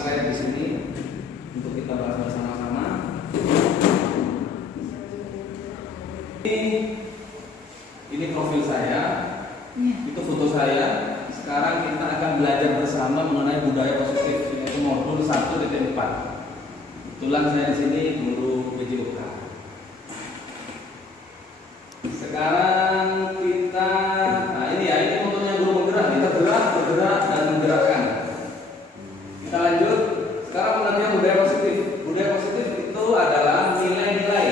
slide di sini untuk kita bahas bersama-sama. Ini profil saya, itu foto saya. Sekarang kita akan belajar bersama mengenai budaya positif, yaitu modul 1.4. Kebetulan saya di sini guru BJUK. Sekarang kita, ini fotonya guru bergerak, kita bergerak dan menggerakkan. Kita lanjut. Sekarang pengertian budaya positif. Budaya positif itu adalah nilai-nilai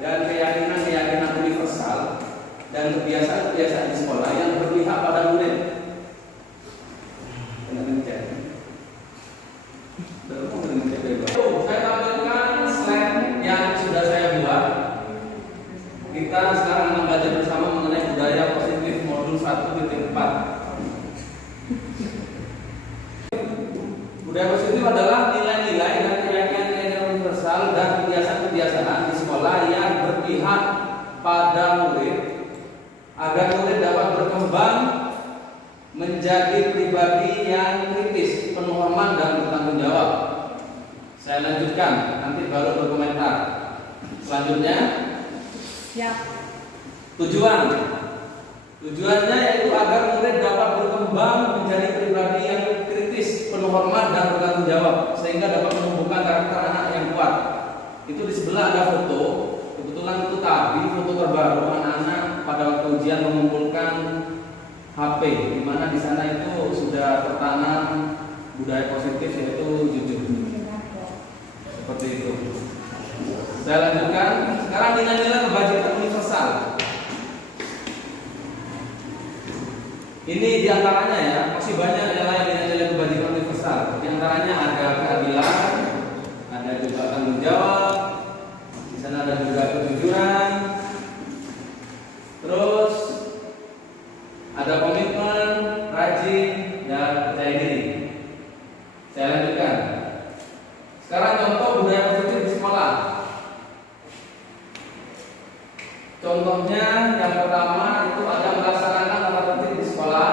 dan keyakinan-keyakinan universal dan kebiasaan-kebiasaan di sekolah yang berpihak pada murid. Saya tampilkan slide yang sudah saya buat. Kita sekarang akan belajar bersama mengenai budaya positif modul 1.4. Budaya positif adalah nilai-nilai dan keyakinan universal dan kebiasaan-kebiasaan di sekolah yang berpihak pada murid agar murid dapat berkembang menjadi pribadi yang kritis, penuh hormat dan bertanggung jawab. Saya lanjutkan, nanti baru berkomentar. Selanjutnya, Tujuannya yaitu agar murid dapat berkembang menjadi pribadi yang kritis, penuh hormat dan bertanggung jawab, sehingga dapat menumbuhkan karakter anak yang kuat. Itu di sebelah ada foto. Kebetulan itu tadi foto terbaru anak-anak pada waktu ujian mengumpulkan HP, di mana di sana itu sudah tertanam budaya positif yaitu jujur. Seperti itu. Saya lanjutkan. Sekarang nilai-nilai kebajikan universal. Ini diantaranya ya, masih banyak nilai-nilai kebajikan universal. Di antaranya ada keadilan, ada juga tanggung jawab, di sana ada juga kejujuran, terus ada komitmen, rajin, dan percaya diri. Saya lanjutkan. Sekarang contoh budaya positif di sekolah. Contohnya yang pertama itu ada melaksanakan tata tertib di sekolah,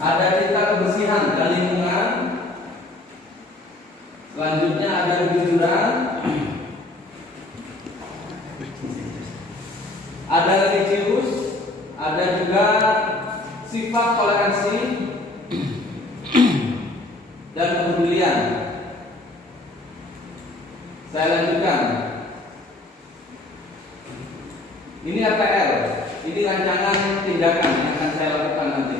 ada cita kebersihan dan lingkungan, selanjutnya ada kejujuran, ada religius, ada juga sifat toleransi dan kepedulian. Saya lanjutkan. Ini RTL, ini rancangan tindakan yang akan saya lakukan nanti.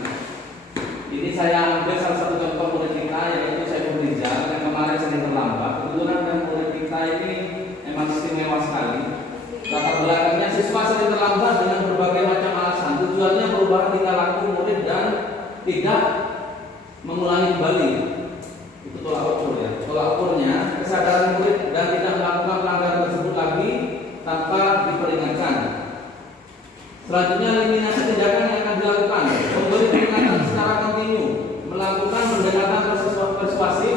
Ini saya ambil salah satu contoh murid kita, yaitu saya Rizal yang kemarin sering terlambat. Kebetulan yang murid kita ini memang istimewa sekali. Latar belakangnya siswa sering terlambat dengan berbagai macam alasan. Tujuannya perubahan tingkah laku murid dan tidak mengulangi kembali. Itu tolak ukur ya. Tolak ukurnya kesadaran murid dan tidak melakukan pelanggaran tersebut lagi tanpa diperingatkan. Selanjutnya eliminasi tindakan yang akan dilakukan, memberi peringatan secara kontinu, melakukan pendekatan persuasif,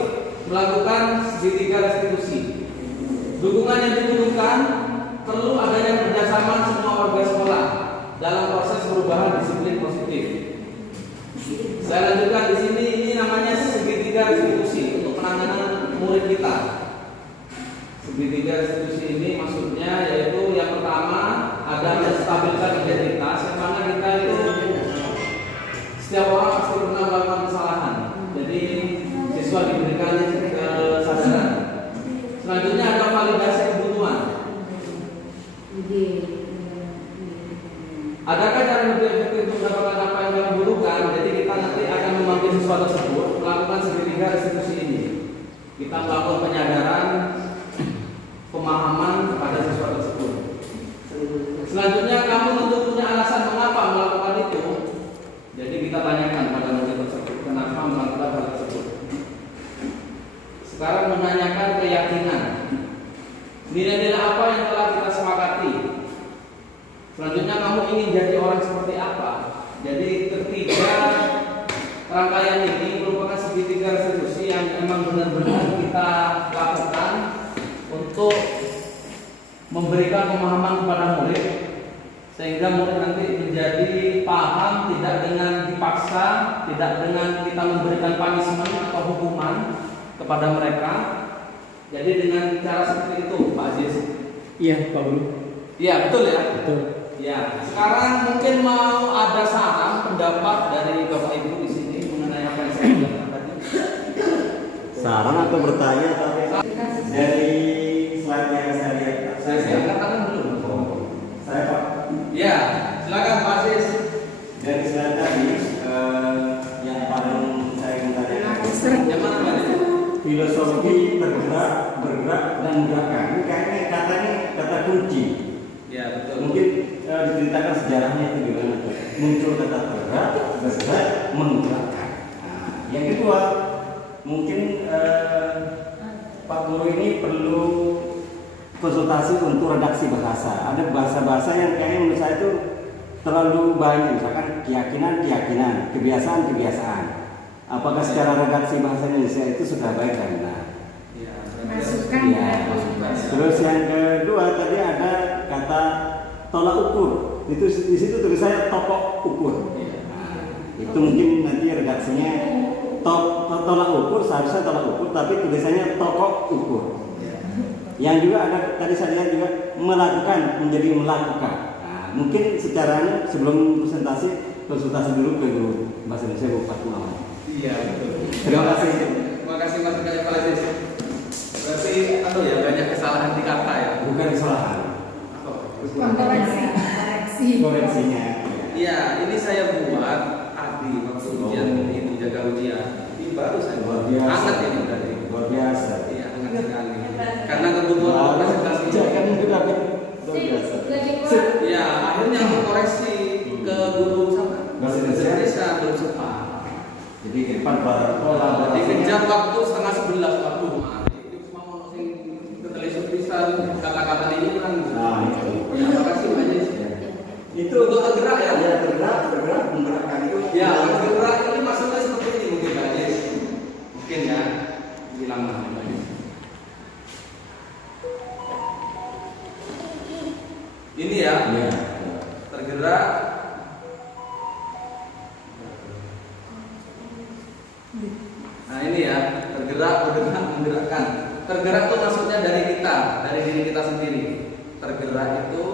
melakukan segitiga restitusi. Dukungan yang dibutuhkan perlu adanya kerjasama semua warga sekolah dalam proses perubahan disiplin positif. Saya lanjutkan di sini, ini namanya segitiga restitusi untuk penanganan murid kita. Segitiga restitusi ini maksudnya yaitu yang pertama ada menstabilkan identitas, yang mana kita itu setiap orang pasti pernah melakukan kesalahan. Jadi siswa diberikan kesadaran. Selanjutnya ada validasi kebutuhan. Adakah cara lebih efektif untuk mendapatkan apa yang kami butuhkan? Jadi kita nanti akan memanggil siswa tersebut melakukan segitiga restitusi ini. Kita melakukan penyadaran, pemahaman kepada siswa tersebut. Selanjutnya kamu tentu punya alasan mengapa melakukan itu. Jadi kita tanyakan pada murid tersebut kenapa melakukan hal tersebut. Sekarang menanyakan keyakinan. Nilai-nilai apa yang telah kita sepakati. Selanjutnya kamu ingin jadi orang seperti apa. Jadi ketiga rangkaian ini merupakan segitiga restitusi yang memang benar-benar kita lakukan untuk memberikan pemahaman kepada murid sehingga murid nanti menjadi paham, tidak dengan dipaksa, tidak dengan kita memberikan punishment atau hukuman kepada mereka. Jadi dengan cara seperti itu, Pak Aziz. Iya, Pak Guru. Iya, betul ya? Betul. Ya, sekarang mungkin mau ada saran pendapat dari Bapak Ibu di sini mengenai apa yang saya katakan tadi. Saran atau bertanya dari slide yang saya lihat. Saya katakan dulu. Saya Pak. Ya, silakan Pak Aziz. Dari slide tadi yang paling saya ingin tanyakan. Yang mana Pak Aziz? Filosofi bergerak, bergerak dan menggerakkan. Ini kayaknya katanya kata kunci. Ya, betul. Mungkin diceritakan sejarahnya itu gimana? Muncul kata bergerak, bergerak, menggerakkan. Nah, yang kedua, mungkin Pak Guru ini perlu konsultasi untuk redaksi bahasa. Ada bahasa-bahasa yang kayaknya menurut saya itu terlalu banyak, misalkan keyakinan, kebiasaan. Apakah secara redaksi bahasa Indonesia itu sudah baik dan benar? Ya, Masukan. Ya. Terus yang kedua tadi ada kata tolak ukur. Itu di situ tulisannya tokok ukur. Nah, itu mungkin nanti redaksinya tolak ukur, seharusnya tolak ukur, tapi tulisannya tokok ukur. Yang juga ada tadi saya lihat juga melakukan menjadi melakukan. Nah, mungkin secaranya sebelum presentasi konsultasi dulu ke guru bahasa Indonesia Bu Fatma. Iya, betul. Terima kasih. Terima kasih masukannya Pak Aziz. Berarti ya banyak kesalahan di kata ya. Bukan kesalahan. Koreksinya. Iya, ini saya buat tadi waktu ujian itu jaga ujian. Ini baru saya buat. Hangat ini tadi. Luar biasa. Iya, hangat sekali. Karena kebutuhan presentasi. Jangan luar biasa. Ya, akhirnya mengkoreksi ke guru sama Bahasa Indonesia belum sempat. Jadi ke depan pola Dikejar waktu 10:30. Waduh, itu cuma mau sing ketelisuk pisan kata-kata ini kan. Nah, itu. Terima kasih Pak Aziz. Itu Untuk tergerak ya. Ya, tergerak, menggerakkan itu. Ya, tergerak ini maksudnya seperti ini mungkin Pak Aziz. Mungkin ya. Bilang Pak Aziz. Ini ya. Ya. Tergerak. Nah ini ya, tergerak, bergerak, menggerakkan. Tergerak itu maksudnya dari kita, dari diri kita sendiri. Tergerak itu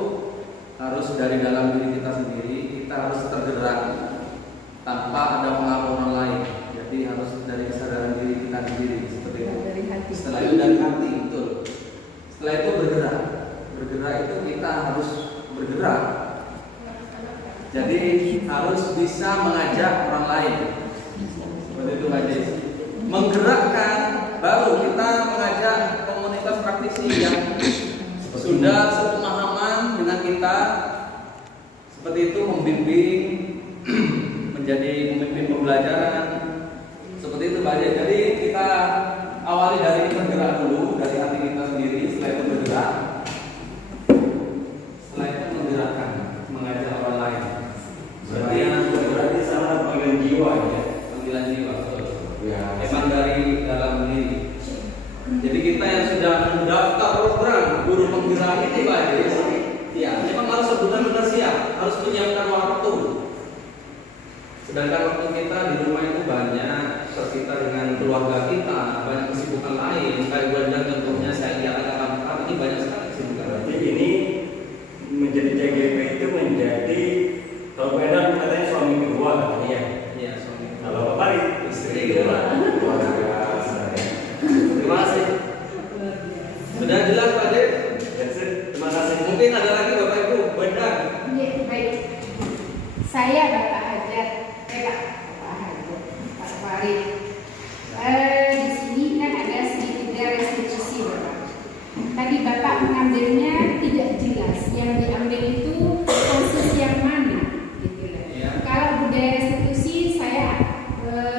harus dari dalam diri kita sendiri. Kita harus tergerak tanpa ada pengaruh orang lain. Jadi harus dari kesadaran diri kita sendiri seperti itu. Setelah itu dari hati, betul. Setelah itu bergerak. Bergerak itu kita harus bergerak. Jadi harus bisa mengajak orang lain. Seperti itu Pak Aziz. Menggerakkan, baru kita mengajak komunitas praktisi yang sudah sepemahaman dengan kita, seperti itu membimbing, menjadi pemimpin pembelajaran, seperti itu Pak Aziz. Jadi kita awali dari bergerak dulu, dari hati kita sendiri, setelah itu bergerak, setelah itu menggerakkan, mengajak orang lain. Berarti yang bergerak ini sama panggilan jiwa ya. Panggilan jiwa, betul. Ya. Memang dari dalam diri. Jadi kita yang sudah mendaftar program guru penggerak ini Pak Aziz, ya memang harus benar-benar siap, harus menyiapkan waktu. Sedangkan waktu kita di rumah itu banyak, terkita dengan keluarga kita, banyak kesibukan lain. Kayak bulan contohnya saya katakan ini banyak sekali kesibukan. Berarti ini menjadi TGP itu menjadi kalau beda katanya suami kedua katanya ya. Iya, suami. Kalau Bapak Istri kedua. Luar biasa ya. Terima kasih. Sudah jelas Pak Aziz? That's it. Terima kasih. Mungkin ada lagi Bapak Ibu, benar. Iya, baik. Saya Bapak Hajar, Bapak Hajar, Pak Farid. Di sini kan ada sedikit restitusi Bapak. Tadi Bapak mengambilnya tidak jelas. Yang diambil itu posisi yang mana, gitu loh. Iya. Kalau budaya restitusi saya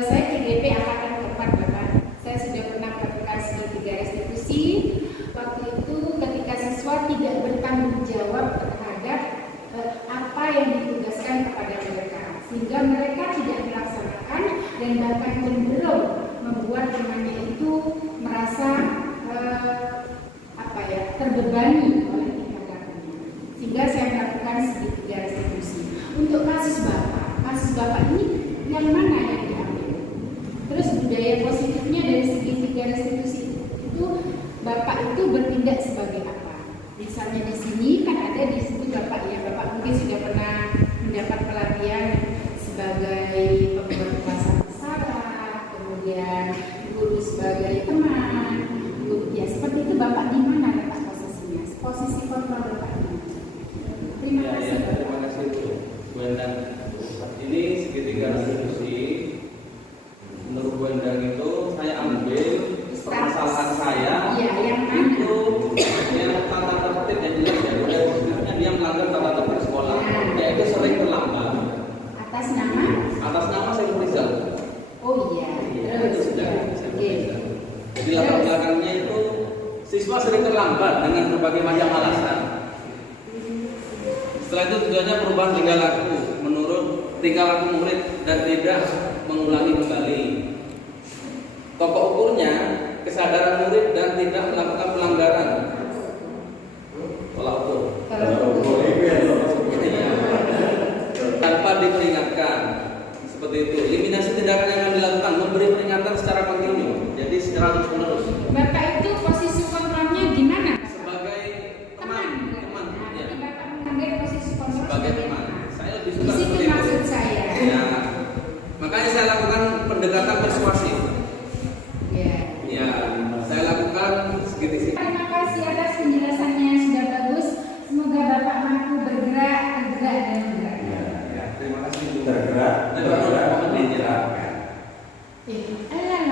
TGP angkatan keempat Bapak. Saya sudah pernah melakukan segitiga restitusi. Waktu itu ketika siswa tidak bertanggung jawab terhadap apa yang ditugaskan kepada mereka, sehingga mereka tidak melaksanakan dan bahkan cenderung membuat temannya itu merasa terbebani oleh tindakannya. Sehingga saya melakukan segitiga Bapak ini yang mana yang diambil? Terus budaya positifnya dari segi 3 restitusi itu Bapak itu bertindak sebagai apa? Misalnya di sini kan ada di situ Bapak ya, Bapak mungkin sudah pernah mendapat pelatihan sebagai pembuat kemasan salah, kemudian guru sebagai teman, guru ya seperti itu. Bapak di mana letak posisinya? Posisi kontrol Bapak ini. Terima Ya, kasih. ya, Bapak. terima kasih Bu Endang. Ini segitiga restitusi. Menurut Bu Endang itu saya ambil permasalahan saya Iya, yang mana? itu yang tata tertib yang jelas ya. Budaya positifnya dia melanggar tata tertib sekolah, yaitu sering terlambat. Atas nama? Atas nama saya Rizal. Oh iya. Terus. Oke. Jadi latar belakangnya itu siswa sering terlambat dengan berbagai macam alasan. Setelah itu tujuannya perubahan tingkah laku menurut tingkah laku murid dan tidak mengulangi kembali. Tokok ukurnya kesadaran murid dan tidak melakukan pelanggaran. Tolak ukur. Iya. Tanpa diperingatkan. Seperti itu. Eliminasi tindakan yang akan dilakukan, memberi peringatan secara kontinu. Jadi secara terus menerus. Bapak itu posisi kontrolnya gimana? Sebagai teman. Nah, Ya. jadi Bapak mengambil posisi kontrol Sebagai teman. Saya lebih Di suka situ seperti itu. maksud saya. Ya. Makanya saya lakukan pendekatan persuasif. Ya. Ya, saya lakukan segitiga. Terima kasih atas penjelasannya sudah bagus. Semoga Bapak mampu bergerak, tergerak dan bergerak. Ya, terima kasih. Tergerak, Tergerak, bergerak. Alah.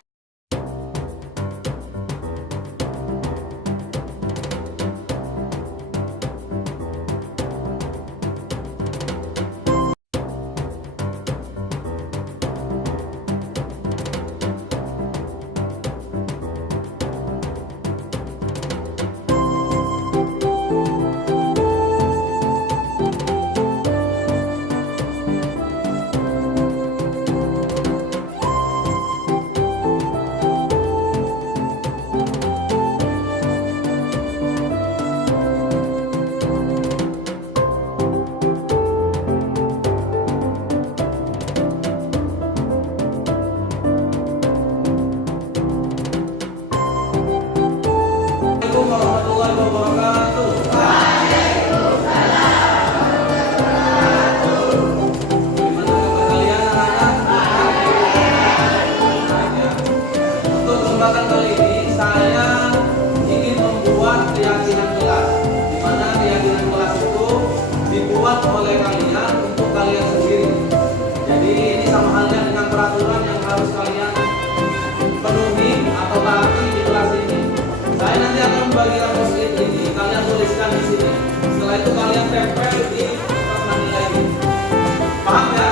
Assalamualaikum warahmatullahi wabarakatuh. Gimana kabar kalian anak-anak? Untuk kesempatan kali ini saya ingin membuat keyakinan kelas, di mana keyakinan kelas itu dibuat oleh kalian untuk kalian sendiri. Jadi ini sama halnya dengan peraturan yang harus kalian penuhi atau taati di kelas ini. Saya nanti akan membagi rapor slip ini, kalian tuliskan di sini. Setelah itu kalian tempel di kertas nilai ini. Paham ya?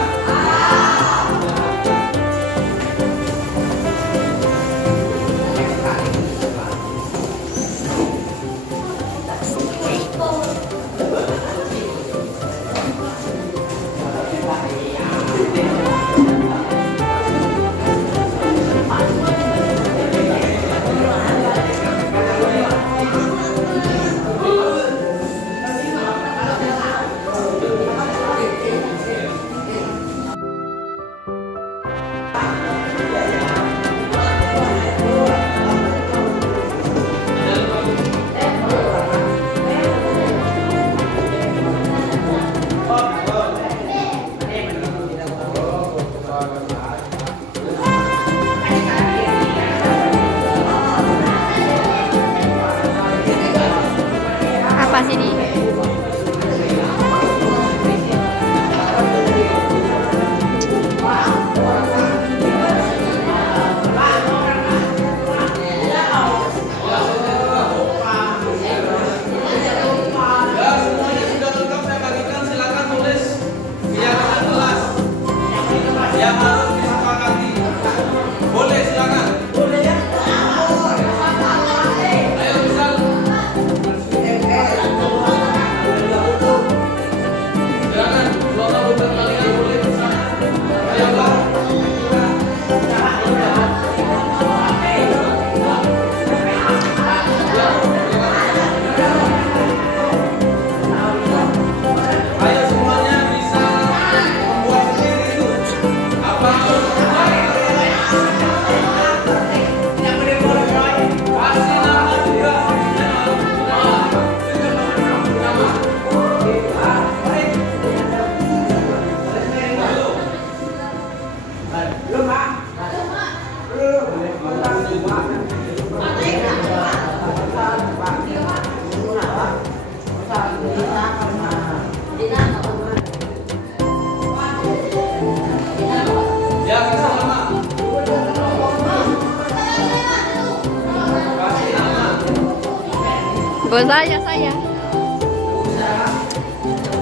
Oh, saya.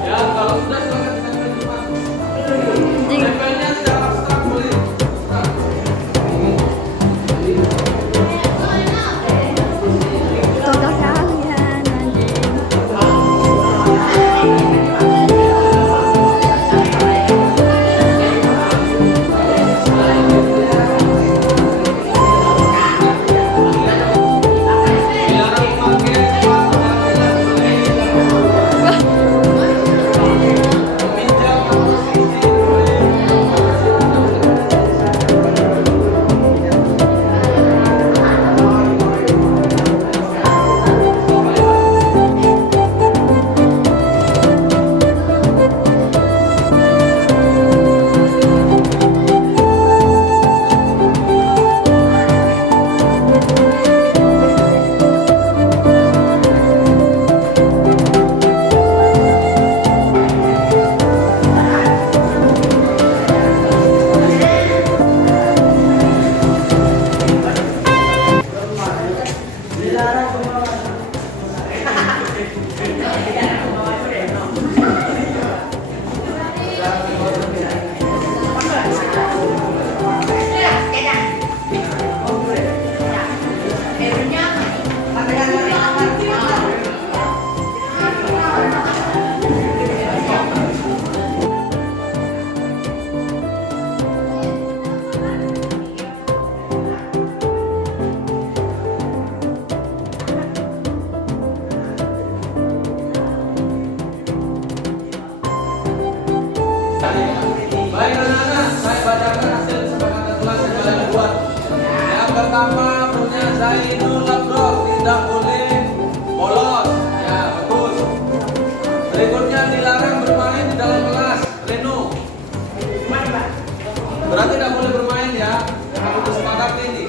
Ya, kalau sudah silakan ditempel di depan. Jing. Tempelnya secara abstrak boleh. Tonton kalian anjing. Dilarang memakai sepatu dan tidak boleh meminjam atau sisi boleh. Baik anak-anak, saya bacakan hasil kesepakatan kelas yang kalian buat. Yang pertama punya Zainul Labroh, tidak boleh bolos. Ya, bagus. Berikutnya dilarang bermain di dalam kelas. Reno. Berarti tidak boleh bermain ya. Kamu kesepakatan ini.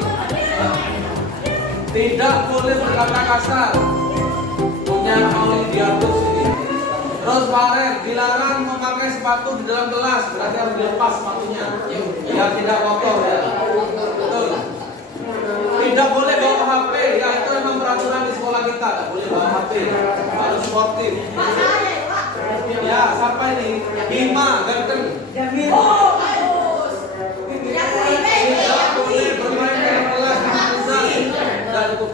Tidak boleh berkata kasar. Punya Aulidiatus ini. Terus Farel dilarang memakai sepatu di dalam kelas, berarti harus dilepas sepatunya. Ya tidak kotor ya. Betul. Tidak boleh bawa HP, ya itu memang peraturan di sekolah kita. Tidak boleh bawa HP, harus sportif. Ya siapa ini? Bima, ganteng. Tidak boleh bermain di dalam kelas. Sudah cukup.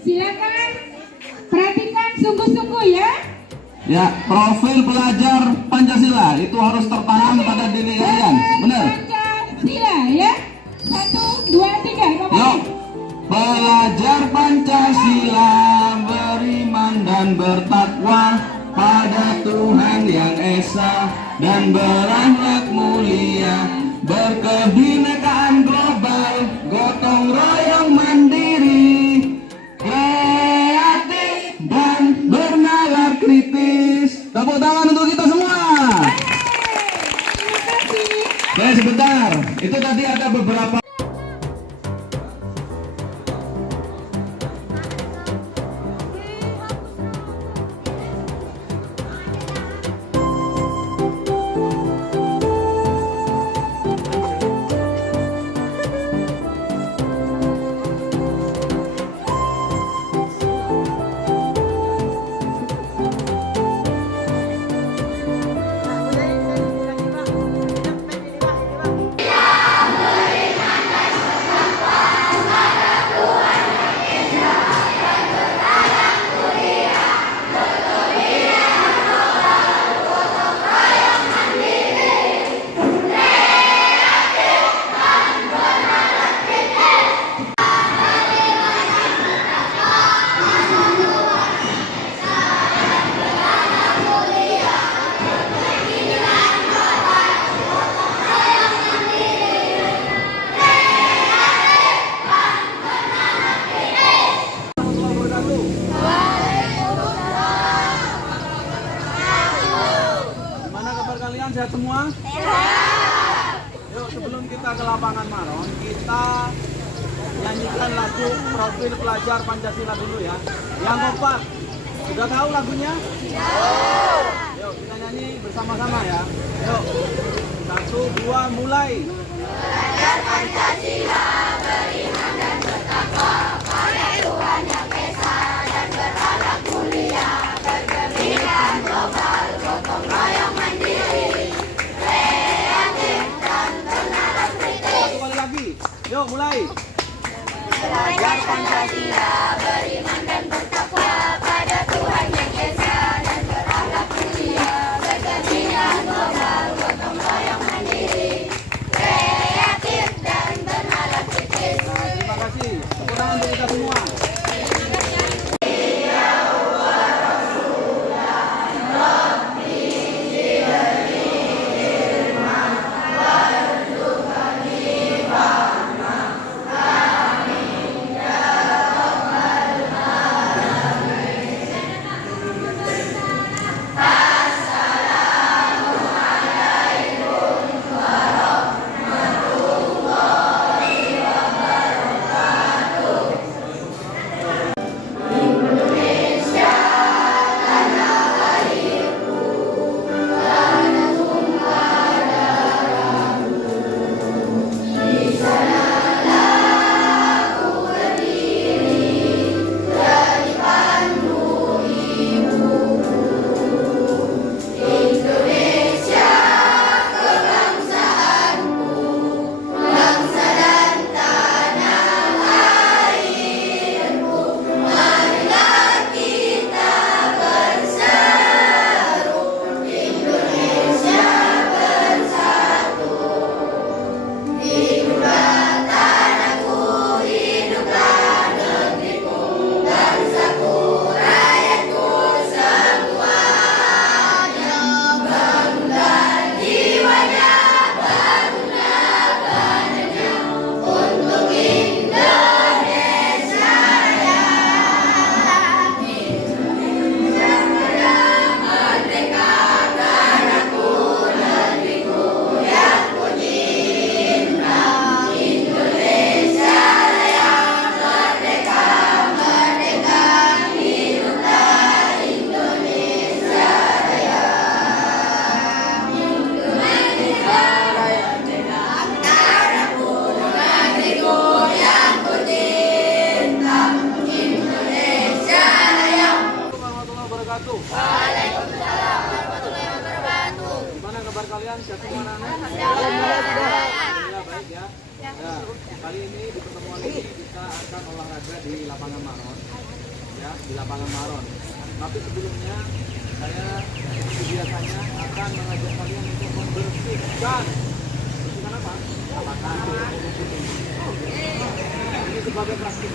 Silakan perhatikan sungguh-sungguh ya. Ya, profil pelajar Pancasila itu harus tertanam pada diri kalian. Benar? Pancasila ya. 1, 2, 3. Yuk. Pelajar Pancasila beriman dan bertakwa pada Tuhan yang Esa dan berakhlak mulia, berkebinekaan global, gotong royong mandiri, kreatif dan bernalar kritis. Tepuk tangan untuk kita semua. Terima kasih. Oke, sebentar. Itu tadi ada beberapa. Kalian sehat semua? Sehat. Yuk sebelum kita ke lapangan Maron, kita nyanyikan lagu Profil Pelajar Pancasila dulu ya. Yang keempat, Sudah tahu lagunya? Yuk kita nyanyi bersama-sama ya. Yuk. 1, 2, mulai. Belajar Pancasila, beriman dan bertakwa pada Tuhan Yang Esa dan berakhlak mulia, bergembira global, gotong royong mandiri, kreatif dan bernalar kritis. Satu kali lagi. Yuk mulai. Belajar Pancasila, beriman dan bertakwa pada Tuhan Yang Esa dan berakhlak mulia, bergembira global, gotong royong mandiri, kreatif dan bernalar kritis. Terima kasih. Tepuk tangan untuk kita semua. Waalaikumsalam warahmatullahi wabarakatuh. Gimana kabar kalian? Siap semua anak-anak? Ya, baik ya. Ya, kali ini di pertemuan ini kita akan olahraga di lapangan Maron. Ya, di lapangan Maron. Tapi sebelumnya saya seperti biasanya akan mengajak kalian untuk membersihkan. Bersihkan apa? Lapangan. Ini sebagai praktik.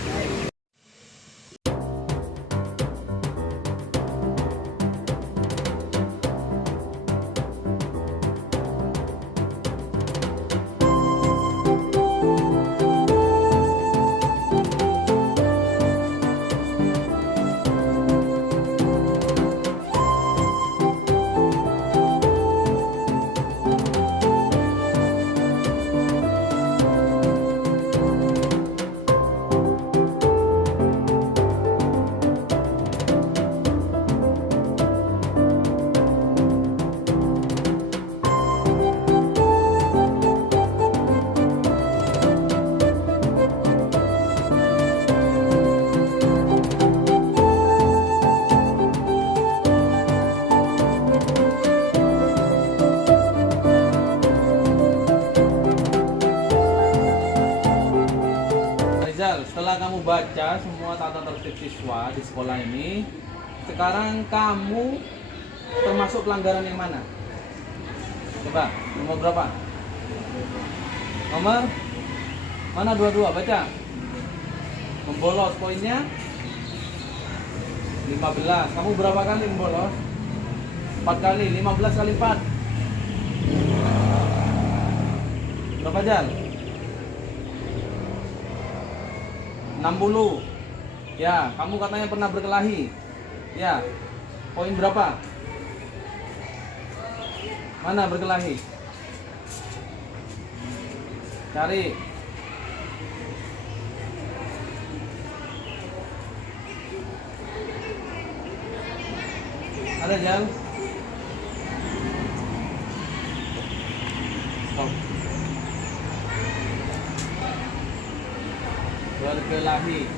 Setelah kamu baca semua tata tertib siswa di sekolah ini, sekarang kamu termasuk pelanggaran yang mana? Coba, nomor berapa? Nomor mana? 22, baca. Membolos poinnya 15. Kamu berapa kali membolos? 4 kali. 15 kali 4 berapa jam? 60. Ya, kamu katanya pernah berkelahi. Ya, poin berapa? Mana berkelahi? Cari. Ada jam? Stop. Berkelahi.